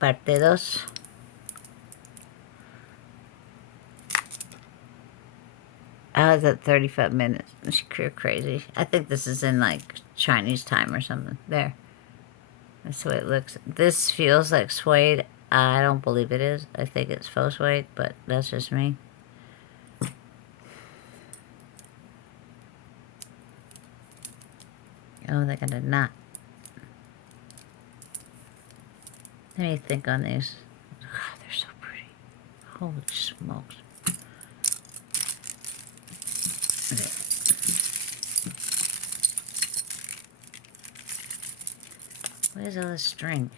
Parte dos. I was at 35 minutes. You're crazy. I think this is in like Chinese time or something. There. That's the way it looks. This feels like suede. I don't believe it is. I think it's faux suede, but that's just me. Oh, they got a knot. Let me think on these. God, they're so pretty. Holy smokes. Okay. What is all this string?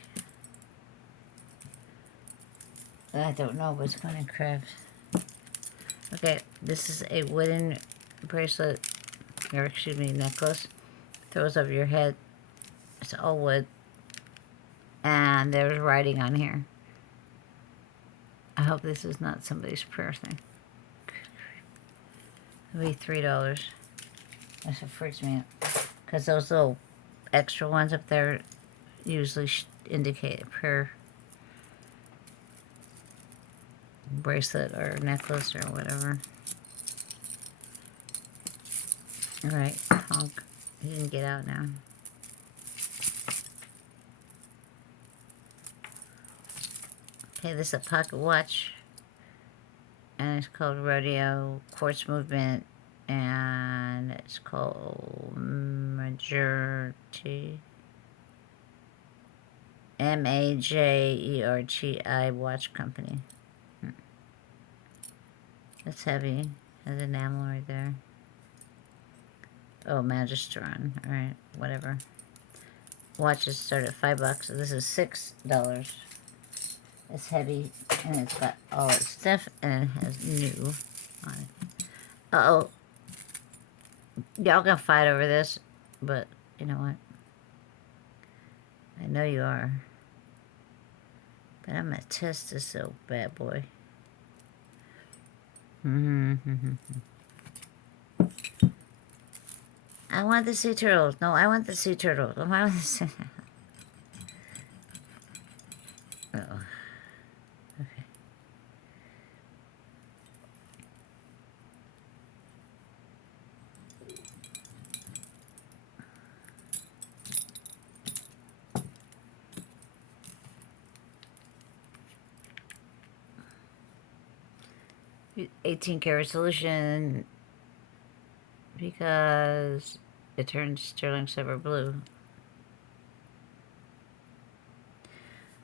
I don't know, but it's going to craft. Okay, this is a wooden bracelet, or excuse me, necklace. Throws over your head. It's all wood. And there's writing on here. I hope this is not somebody's prayer thing. It'll be $3. That's what freaks me out. Because those little extra ones up there usually indicate a prayer bracelet or necklace or whatever. Alright, honk. You can get out now. Okay, this is a pocket watch. And it's called Rodeo Quartz Movement. And it's called Majority. Majerti Watch Company. That's heavy. Has enamel right there. Oh, Magistron. Alright, whatever. Watches start at $5. So this is $6. It's heavy, and it's got all its stuff, and it has new on it. Uh-oh. Y'all gonna fight over this, but you know what? I know you are. But I'm gonna test this old bad boy. I want the sea turtles. No, I want the sea turtles. I want the sea... Uh-oh. Okay. $18 karat solution because it turns sterling silver blue.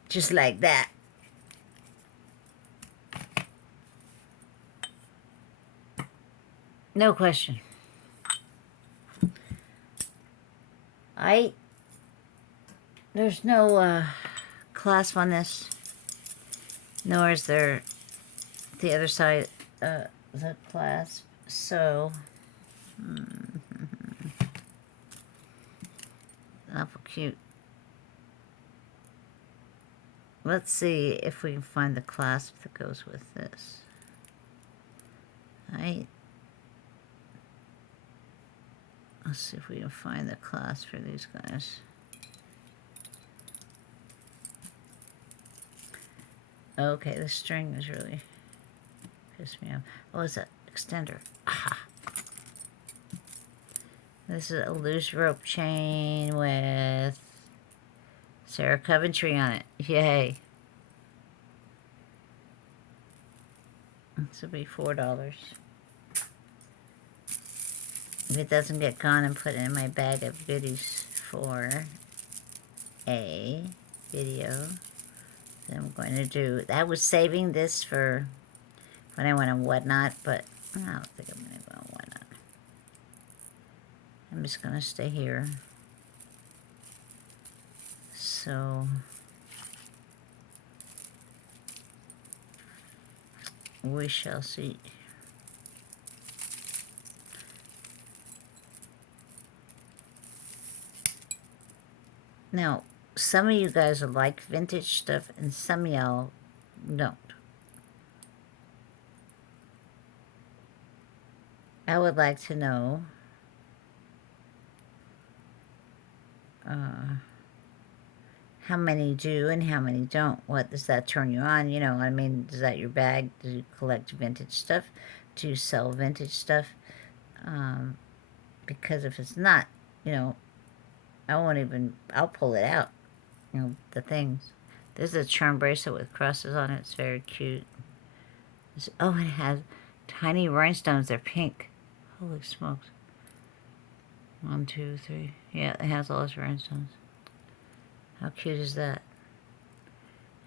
Just like that. No question. There's no clasp on this, nor is there the other side, the clasp. So, awful cute. Let's see if we can find the clasp that goes with this. Let's see if we can find the clasp for these guys. Okay, the string is really pissed me off. Oh, it's an extender. Aha. This is a loose rope chain with Sarah Coventry on it. Yay. This will be $4. If it doesn't get gone and put it in my bag of goodies for a video that I'm going to do. I was saving this for when I went on Whatnot, but I don't think I'm going to go on Whatnot. I'm just going to stay here. So, we shall see. Now, some of you guys like vintage stuff, and some of y'all don't. I would like to know how many do and how many don't. What does that turn you on? You know, I mean, is that your bag? Do you collect vintage stuff? Do you sell vintage stuff? Because if it's not, you know, I'll pull it out. You know, the things. There's a charm bracelet with crosses on it. It's very cute. Oh, it has tiny rhinestones. They're pink. Holy smokes. 1, 2, 3. Yeah, it has all those rhinestones. How cute is that?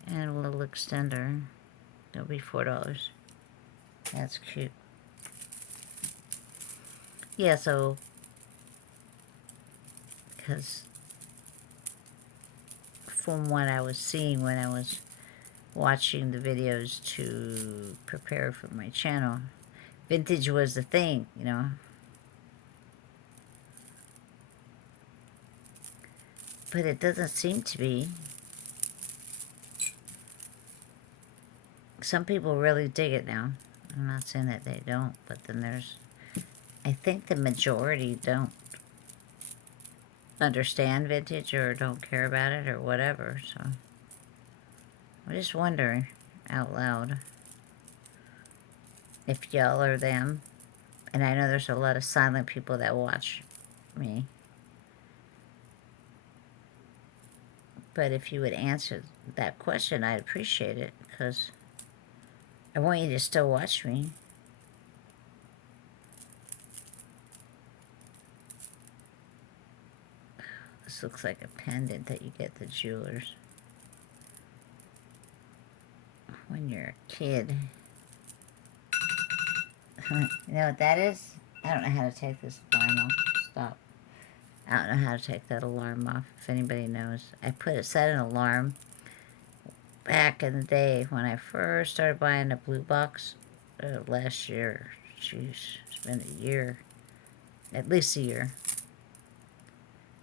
And a little extender. That'll be $4. That's cute. Yeah, so, because from what I was seeing when I was watching the videos to prepare for my channel, vintage was the thing, you know. But it doesn't seem to be. Some people really dig it now. I'm not saying that they don't, but then there's... I think the majority don't understand vintage or don't care about it or whatever, so... I'm just wondering out loud if y'all are them. And I know there's a lot of silent people that watch me. But if you would answer that question, I'd appreciate it, because I want you to still watch me. This looks like a pendant that you get at the jewelers when you're a kid. You know what that is? I don't know how to take this alarm off. Stop. I don't know how to take that alarm off, if anybody knows. I set an alarm back in the day when I first started buying the blue box last year. Jeez, it's been a year. At least a year.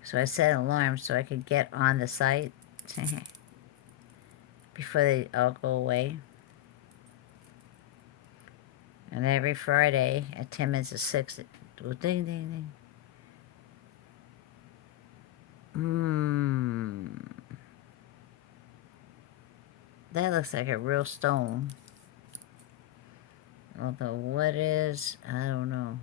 So I set an alarm so I could get on the site before they all go away. And every Friday at 10 minutes to 6, it will ding, ding, ding. That looks like a real stone. Although what is, I don't know.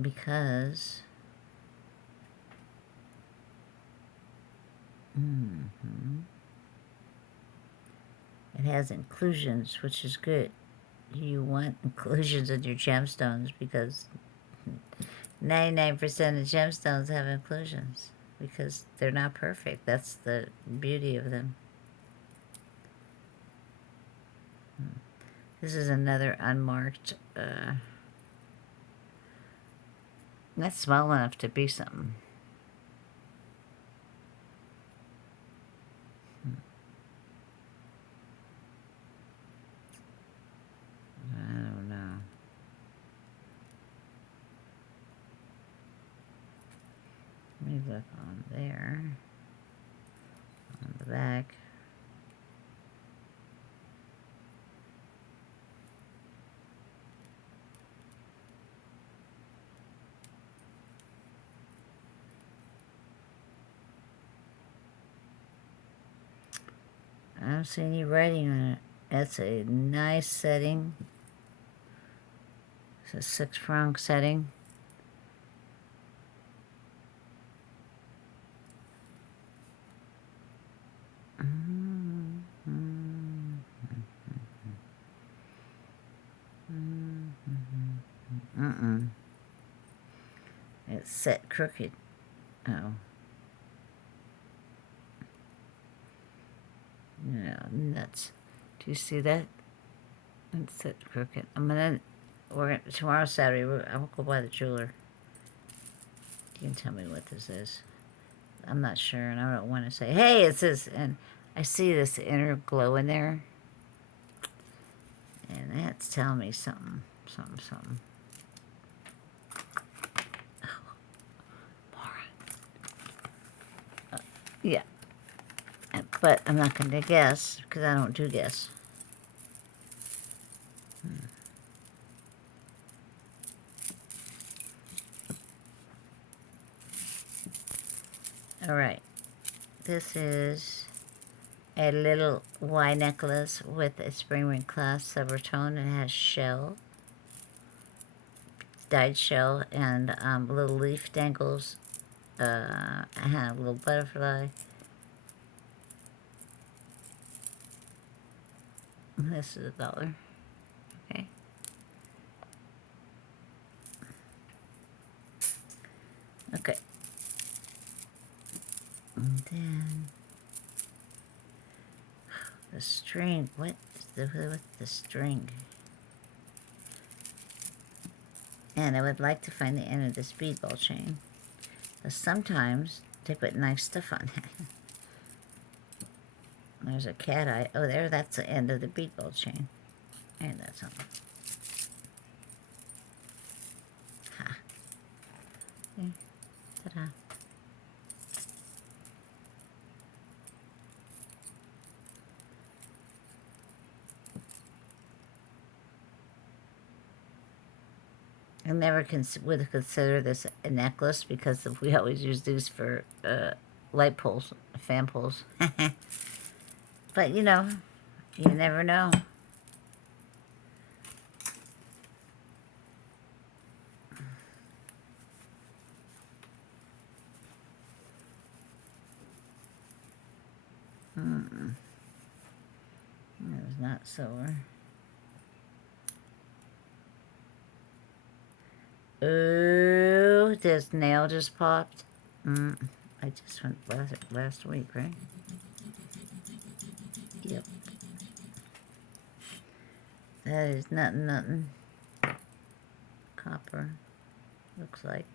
Because... it has inclusions, which is good. You want inclusions in your gemstones because 99% of gemstones have inclusions because they're not perfect. That's the beauty of them. This is another unmarked, not small enough to be something. I don't know. Let me look on there. On the back. I don't see any writing on it. That's a nice setting. It's a 6-franc setting. It's set crooked. Oh. No, nuts. Do you see that? It's set crooked. Tomorrow Saturday, I'll go by the jeweler. You can tell me what this is. I'm not sure, and I don't want to say, hey, it says, and I see this inner glow in there. And that's telling me something. Something. Oh, Mara. Yeah. But I'm not going to guess, because I don't do guess. Alright. This is a little Y necklace with a spring ring clasp, silver tone. It has shell, dyed shell, and little leaf dangles. I have a little butterfly. This is $1. Okay. Okay. And then the string. What is with the string? And I would like to find the end of this bead ball chain. But sometimes they put nice stuff on it. There's a cat eye. Oh, there, that's the end of the bead ball chain. And that's on. Ha. Okay. Ta-da. I never would consider this a necklace because we always use these for light poles, fan poles. But, you know, you never know. That was not silver. Ooh, this nail just popped. I just went last week, right? Yep. That is nothing. Copper, looks like.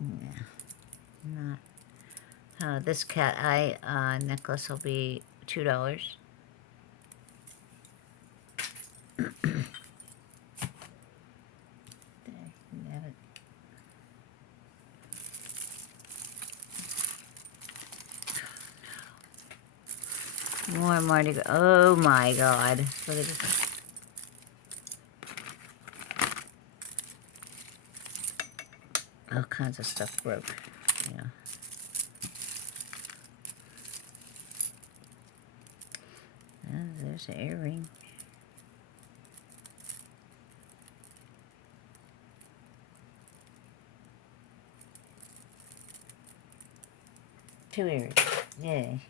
Yeah, not. This cat eye necklace will be $2. More Mardi Gras. Oh my God. Look at this. All kinds of stuff broke. Yeah. There's an earring. Two earrings. Yay.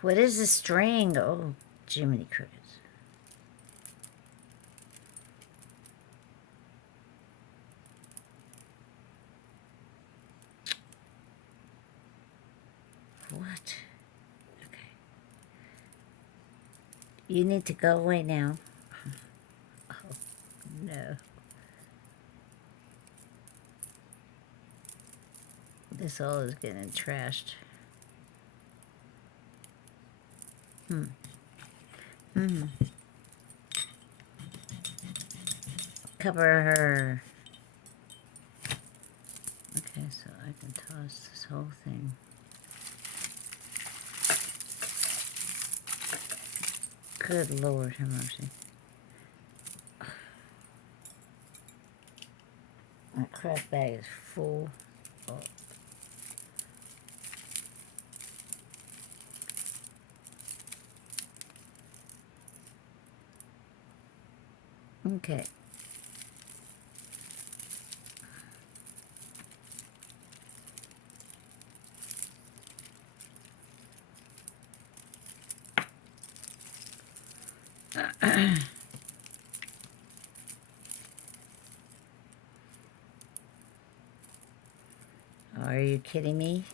What is the string? Oh, Jiminy Crickets. What? Okay. You need to go away now. Oh, no. This all is getting trashed. Cover her. Okay, so I can toss this whole thing. Good Lord, have mercy. That crap bag is full. Oh. Okay. Are you kidding me?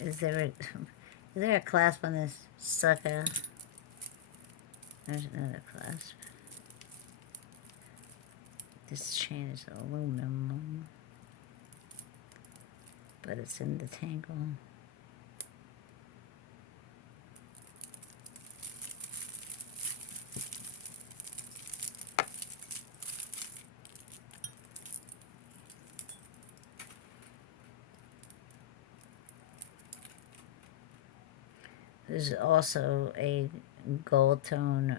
Is there a clasp on this sucker? There's another clasp. This chain is aluminum, but it's in the tangle. There's also a gold tone,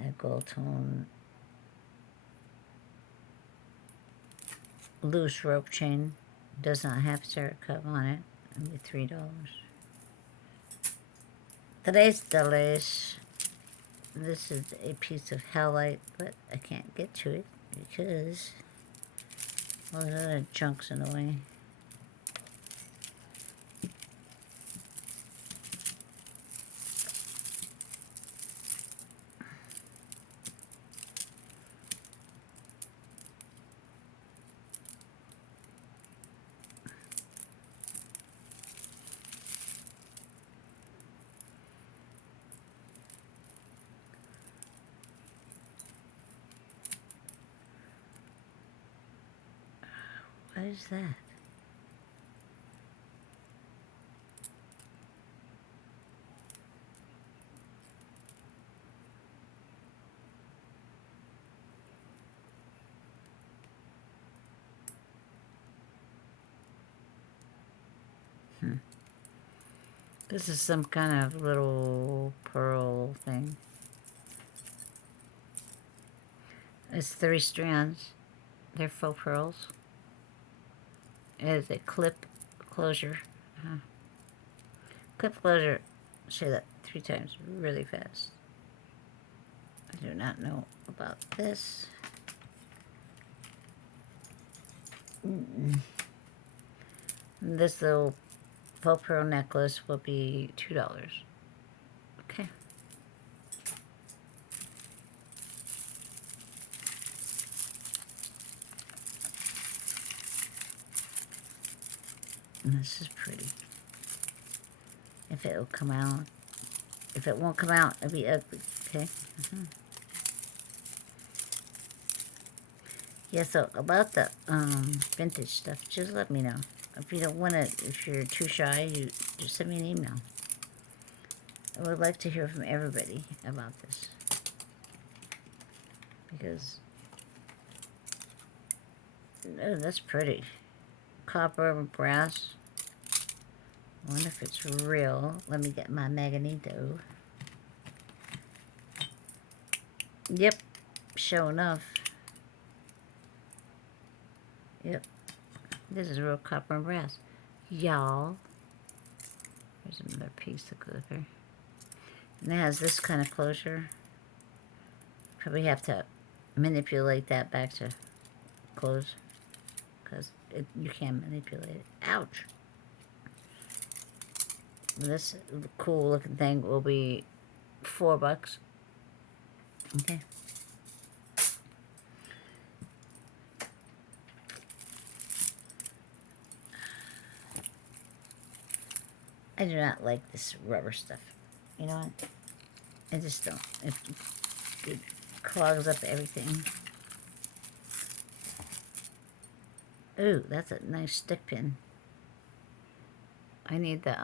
a gold tone loose rope chain. Does not have Sarah Cup on it. It'll be $3. Today's delish. This is a piece of halite, but I can't get to it because all the other junk's in the way. What is that? This is some kind of little pearl thing. It's 3 strands. They're faux pearls. It is a clip closure. Clip closure. Say that 3 times really fast. I do not know about this. This little faux pearl necklace will be $2. Okay. And this is pretty. If it will come out. If it won't come out, it'll be ugly. Okay. Yeah, so about the vintage stuff, just let me know. If you don't want to, if you're too shy, you just send me an email. I would like to hear from everybody about this. Because, oh, that's pretty. Copper and brass. I wonder if it's real. Let me get my Magneto. Yep, sure enough. Yep, this is real copper and brass. Y'all. There's another piece of glitter. And it has this kind of closure. Probably have to manipulate that back to close. Because you can't manipulate it. Ouch. This cool looking thing will be $4. Okay. I do not like this rubber stuff. You know what? I just don't. It clogs up everything. Ooh, that's a nice stick pin. I need the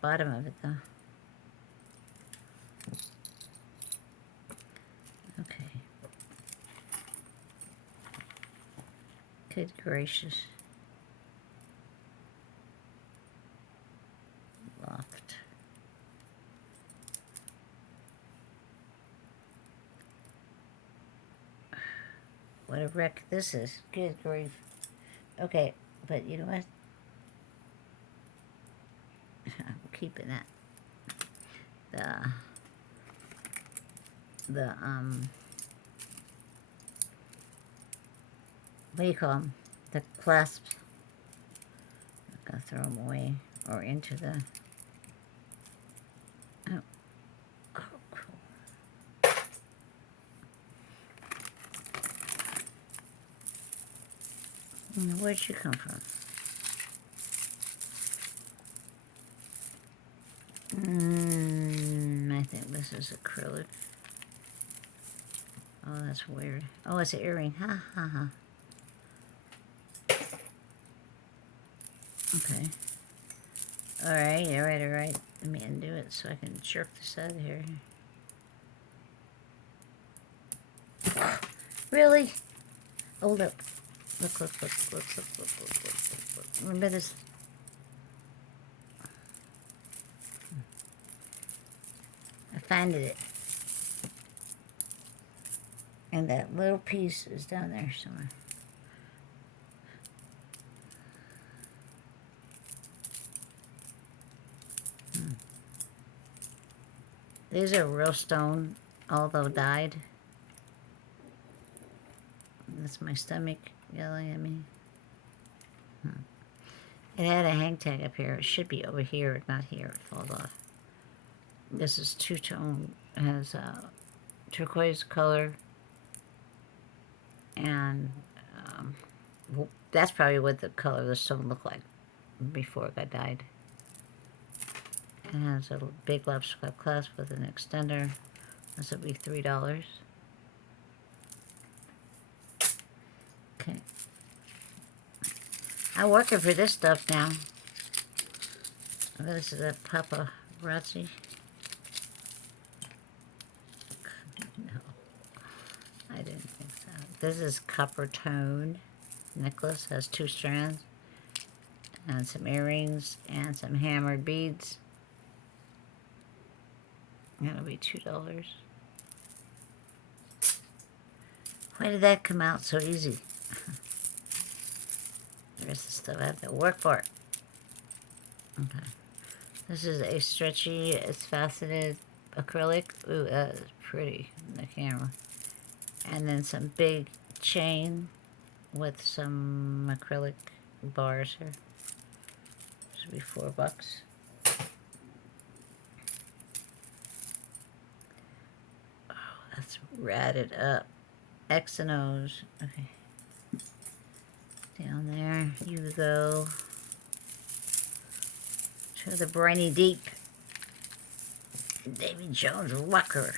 bottom of it though. Okay. Good gracious. Loft. What a wreck this is. Good grief. Okay, but you know what? I'm keeping that. What do you call them? The clasps. I'm gonna throw them away or into the. Oh, cool. Where'd you come from? I think this is acrylic. Oh, that's weird. Oh, it's an earring. Ha ha ha. Okay. Alright. Let me undo it so I can jerk this out of here. Really? Oh, look. Look, look, look, look, look, look, look, look, look, look. Remember this? I found it. And that little piece is down there somewhere. These are real stone, although dyed. That's my stomach yelling at me. It had a hang tag up here. It should be over here, not here. It falls off. This is two-tone. It has turquoise color. And that's probably what the color of the stone looked like before it got dyed. It has a big lobster claw clasp with an extender. This will be $3. Okay. I'm working for this stuff now. This is a paparazzi. No, I didn't think so. This is copper tone necklace. Has 2 strands and some earrings and some hammered beads. That'll be $2. Why did that come out so easy? The rest of the stuff I have to work for. Okay. This is a stretchy, it's faceted acrylic. Ooh, that is pretty in the camera. And then some big chain with some acrylic bars here. This will be $4. Oh, that's ratted up. X and O's. Okay. Down there you go. To the briny deep. Davy Jones Walker.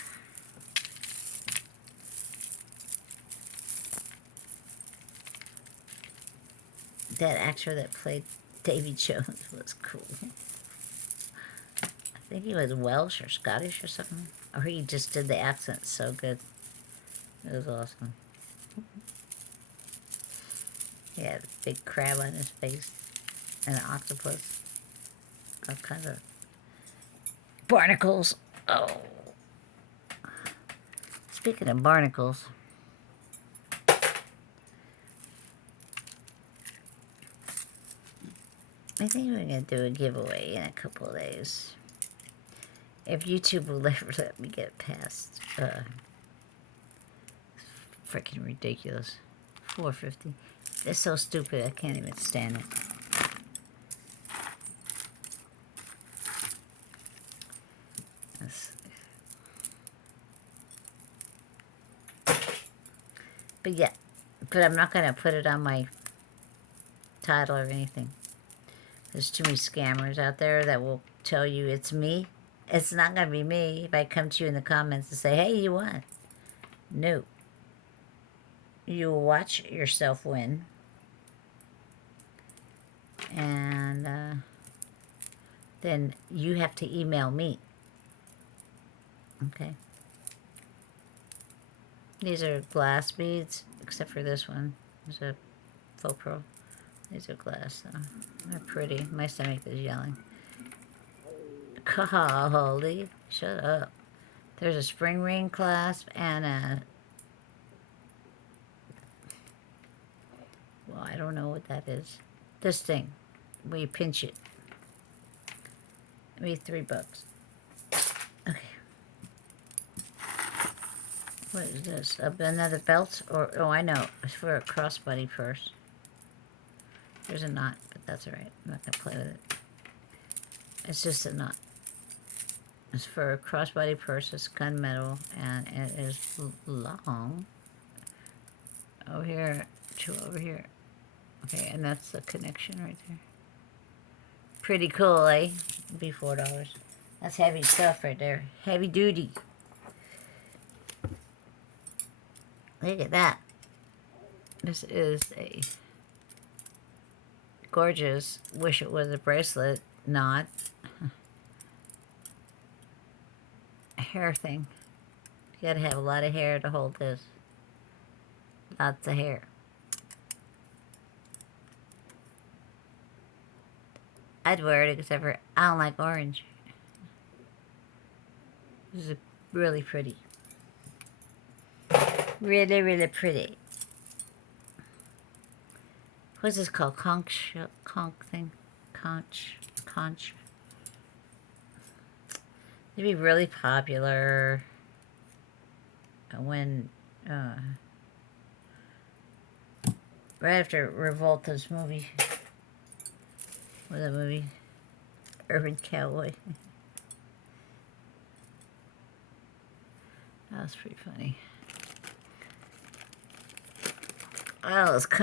That actor that played Davy Jones was cool. I think he was Welsh or Scottish or something. Or he just did the accent so good. It was awesome. He had a big crab on his face. And an octopus. All kinds of barnacles. Oh. Speaking of barnacles. I think we're going to do a giveaway in a couple of days. If YouTube will ever let me get past, freaking ridiculous. $4.50. It's so stupid I can't even stand it. But yeah, but I'm not going to put it on my title or anything. There's too many scammers out there that will tell you it's me. It's not going to be me if I come to you in the comments and say, hey, you won. No. You will watch yourself win. And then you have to email me. Okay. These are glass beads, except for this one. There's a faux pearl. These are glass, though. They're pretty. My stomach is yelling. Golly, shut up. There's a spring ring clasp and a... Well, I don't know what that is. This thing, where you pinch it. Maybe $3. Okay. What is this? Another belt? Or, oh, I know. It's for a crossbody purse. There's a knot, but that's alright. I'm not going to play with it. It's just a knot. It's for a crossbody purse. It's gunmetal, and it is long. Over here to over here. Okay, and that's the connection right there. Pretty cool, eh? It'd be $4. That's heavy stuff right there. Heavy duty. Look at that. This is a gorgeous, wish it was a bracelet, knot. A hair thing. You gotta have a lot of hair to hold this. Lots of hair. I'd wear it except for I don't like orange. This is really pretty. Really, really pretty. What's this called? Conch thing? Conch. It'd be really popular when, right after Revolta's movie. What was that movie? Urban Cowboy. That was pretty funny. Oh, those country